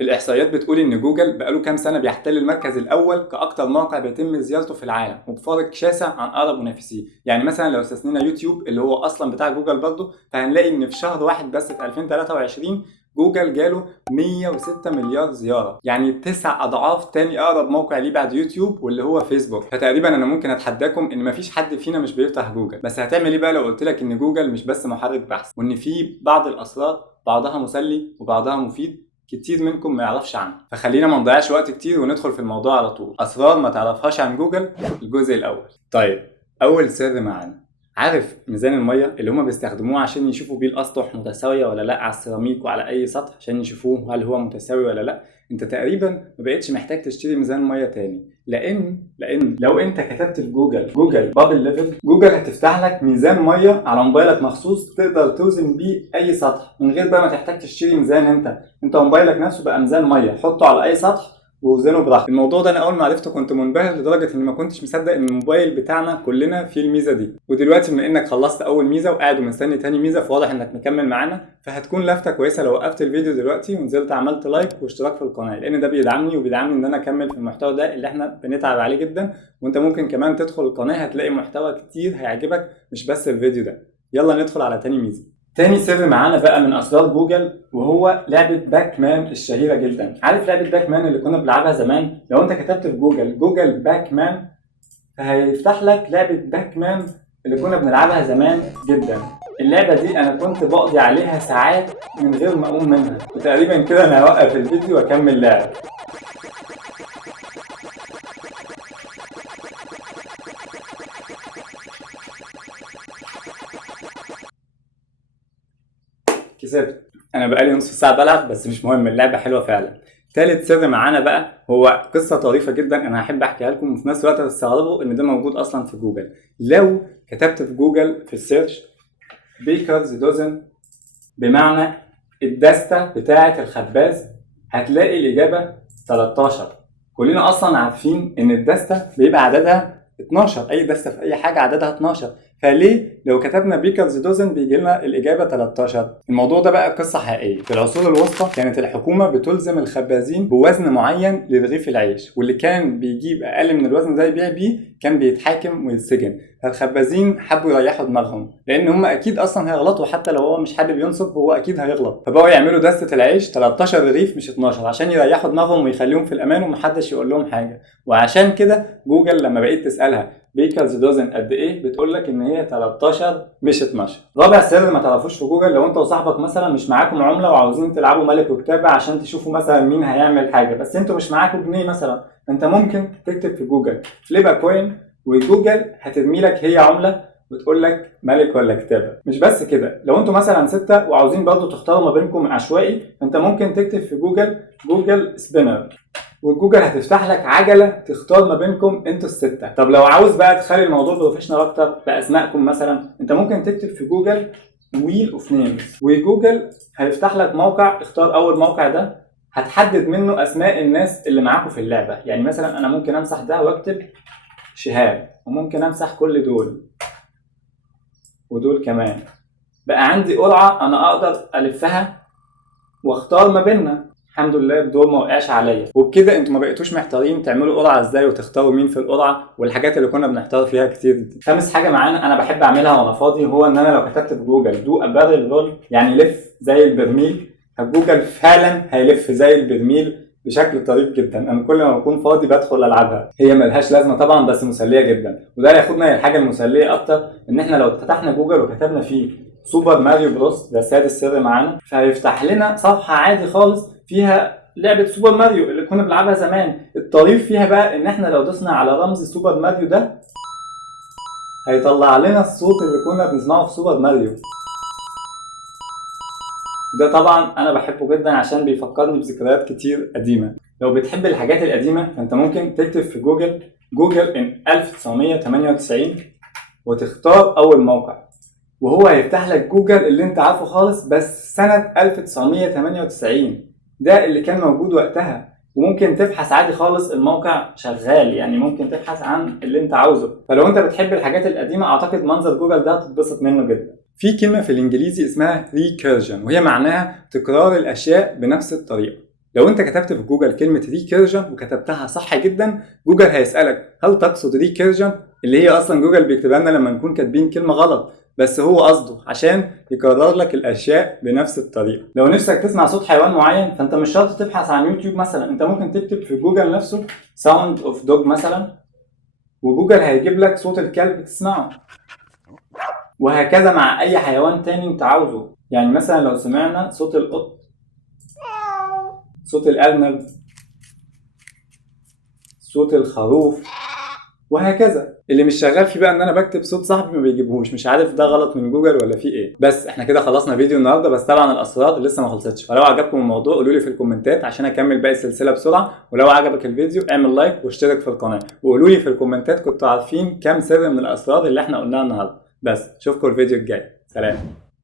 الإحصائيات بتقول إن جوجل بقاله كام سنة بيحتل المركز الأول كأكتر موقع بيتم زيارته في العالم وبفارق شاسع عن أقرب منافسيه، يعني مثلا لو استثنينا يوتيوب اللي هو أصلا بتاع جوجل برضه، فهنلاقي إن في شهر واحد بس في 2023 جوجل جاله 106 مليار زيارة، يعني 9 أضعاف تاني أقرب موقع ليه بعد يوتيوب واللي هو فيسبوك. فتقريبا أنا ممكن أتحداكم إن مفيش حد فينا مش بيفتح جوجل. بس هتعمل إيه بقى لو قلت لك إن جوجل مش بس محرك بحث، وإن في بعض الأسرار بعضها مسلي وبعضها مفيد كتير منكم ما يعرفش عنها؟ فخلينا ما نضيعش وقت كتير وندخل في الموضوع على طول. اسرار ما تعرفهاش عن جوجل، الجزء الاول. طيب، اول سر معانا، عارف ميزان الميه اللي هما بيستخدموه عشان يشوفوا بيه الاسطح متساويه ولا لا على السيراميك وعلى اي سطح عشان يشوفوه هل هو متساوي ولا لا؟ انت تقريبا ما بقتش محتاج تشتري ميزان ميه تاني، لان لو انت كتبت في جوجل بابل ليفل، جوجل هتفتح لك ميزان ميه على موبايلك مخصوص تقدر توزن بيه اي سطح من غير بقى ما تحتاج تشتري ميزان. انت موبايلك نفسه بقى ميزان ميه، حطه على اي سطح ووزنه براحتك. الموضوع ده انا اول ما عرفته كنت منبهر لدرجه اني ما كنتش مصدق ان الموبايل بتاعنا كلنا فيه الميزه دي. ودلوقتي بما انك خلصت اول ميزه وقاعد ومستني تاني ميزه، فواضح انك مكمل معانا، فهتكون لفته كويسه لو وقفت الفيديو دلوقتي ونزلت عملت لايك واشتراك في القناه، لان ده بيدعمني وبيدعمني ان انا اكمل في المحتوى ده اللي احنا بنتعب عليه جدا. وانت ممكن كمان تدخل القناه هتلاقي محتوى كتير هيعجبك مش بس الفيديو ده. يلا ندخل على تاني ميزه. تاني سر معانا بقى من اسرار جوجل وهو لعبه باك مان الشهيره جدا. عارف لعبه باك مان اللي كنا بنلعبها زمان؟ لو انت كتبت في جوجل باك مان فهيفتح لك لعبه باك مان اللي كنا بنلعبها زمان جدا. اللعبه دي انا كنت بقضي عليها ساعات من غير ما اقوم منها، وتقريبا كده انا هوقف الفيديو واكمل لعب. كسبت. انا بقالي نص ساعه بلعب بس مش مهم، اللعبه حلوه فعلا. تالت سر معانا بقى هو قصه طريفه جدا انا هحب احكيها لكم، وفي نفس الوقت هتستغربوا ان ده موجود اصلا في جوجل. لو كتبت في جوجل في السيرش بيكرز دوزن، بمعنى الدستة بتاعة الخباز، هتلاقي الإجابة 13. كلنا أصلا عارفين إن الدستة بيبقى عددها 12، أي دستة في أي حاجة عددها 12، فليه لو كتبنا بيكرز دوزن بيجي لنا الإجابة 13؟ الموضوع ده بقى قصة حقيقية. في العصور الوسطى كانت الحكومة بتلزم الخبازين بوزن معين لرغيف العيش، واللي كان بيجيب أقل من الوزن ده يبيع بيه كان بيتحاكم ويتسجن. فالخبازين حبوا يريحوا دماغهم، لان هم اكيد اصلا هيغلطوا، حتى لو هو مش حابب ينصب هو اكيد هيغلط. فبقوا يعملوا دستة العيش 13 رغيف مش 12 عشان يريحوا دماغهم ويخليهم في الامان ومحدش يقول لهم حاجه. وعشان كده جوجل لما بقيت تسالها بيكرز دوزن قد ايه بتقول لك ان هي 13 مش 12. رابع سر ما تعرفوش في جوجل، لو انت وصاحبك مثلا مش معاكم عمله وعاوزين تلعبوا ملك وكتابه عشان تشوفوا مثلا مين هيعمل حاجه، بس انتوا مش معاكم جنيه مثلا، انت ممكن تكتب في جوجل فليبا كوين، وجوجل هترمي لك هي عمله وتقول لك ملك ولا كتابه. مش بس كده، لو انتوا مثلا 6 وعاوزين برضو تختاروا ما بينكم عشوائي، فانت ممكن تكتب في جوجل سبينر، وجوجل هتفتح لك عجله تختار ما بينكم انتوا ال6. طب لو عاوز بقى تخلي الموضوع بروفيشنال اكتر باسمائكم مثلا، انت ممكن تكتب في جوجل ويل اوف نيمز، وجوجل هيفتح لك موقع. اختار اول موقع ده، هتحدد منه اسماء الناس اللي معاكم في اللعبه. يعني مثلا انا ممكن امسح ده واكتب شهاب، وممكن امسح كل دول ودول كمان. بقى عندي قرعه انا اقدر الفها واختار ما بيننا. الحمد لله الدور ما وقعش عليا، وبكده انتوا ما بقيتوش محتارين تعملوا قرعه ازاي وتختاروا مين في القرعه والحاجات اللي كنا بنحتار فيها كتير دي. خامس حاجه معانا انا بحب اعملها وانا فاضي، هو ان انا لو كتبت في جوجل دو ابارل رول، يعني لف زي البرميل، فجوجل فعلا هيلف زي البرميل بشكل طريف جدا. انا كل ما بكون فاضي بدخل العبها. هي ملهاش لازمه طبعا بس مسليه جدا، وده ياخدنا للحاجه المسليه اكتر، ان احنا لو فتحنا جوجل وكتبنا فيه سوبر ماريو بروس، ده سادس سر معانا، فهيفتح لنا صفحه عادي خالص فيها لعبه سوبر ماريو اللي كنا بنلعبها زمان. الطريف فيها بقى ان احنا لو دوسنا على رمز سوبر ماريو ده هيطلع لنا الصوت اللي كنا بنسمعه في سوبر ماريو. ده طبعا انا بحبه جدا عشان بيفكرني بذكريات كتير قديمه. لو بتحب الحاجات القديمه فانت ممكن تكتب في جوجل ان 1998 وتختار اول موقع، وهو هيفتح لك جوجل اللي انت عارفه خالص بس سنه 1998، ده اللي كان موجود وقتها. وممكن تبحث عادي خالص، الموقع شغال، يعني ممكن تبحث عن اللي انت عاوزه. فلو انت بتحب الحاجات القديمه اعتقد منظر جوجل ده هتتبسط منه جدا. في كلمه في الانجليزي اسمها recursion، وهي معناها تكرار الاشياء بنفس الطريقه. لو انت كتبت في جوجل كلمة ريكيرجن وكتبتها صح جدا، جوجل هيسألك هل تقصد ريكيرجن، اللي هي اصلا جوجل بيكتبها لنا لما نكون كاتبين كلمة غلط، بس هو قصده عشان يكرر لك الاشياء بنفس الطريقة. لو نفسك تسمع صوت حيوان معين فانت مش شرط تبحث عن يوتيوب مثلا، انت ممكن تكتب في جوجل نفسه ساوند اوف دوج مثلا، وجوجل هيجيب لك صوت الكلب تسمعه. وهكذا مع اي حيوان تاني انت عاوزه. يعني مثلا لو سمعنا صوت القط، صوت الارنب، صوت الخروف، وهكذا. اللي مش شغال فيه بقى ان انا بكتب صوت صاحبي ما بيجيبهوش، مش عارف ده غلط من جوجل ولا فيه ايه. بس احنا كده خلصنا فيديو النهارده، بس طبعا الاسرار لسه ما خلصتش، فلو عجبكم الموضوع قولوا لي في الكومنتات عشان اكمل باقي السلسله بسرعه. ولو عجبك الفيديو اعمل لايك واشترك في القناه، وقولوا لي في الكومنتات كنتوا عارفين كام سر من الاسرار اللي احنا قلناها النهارده. بس اشوفكم الفيديو الجاي، سلام.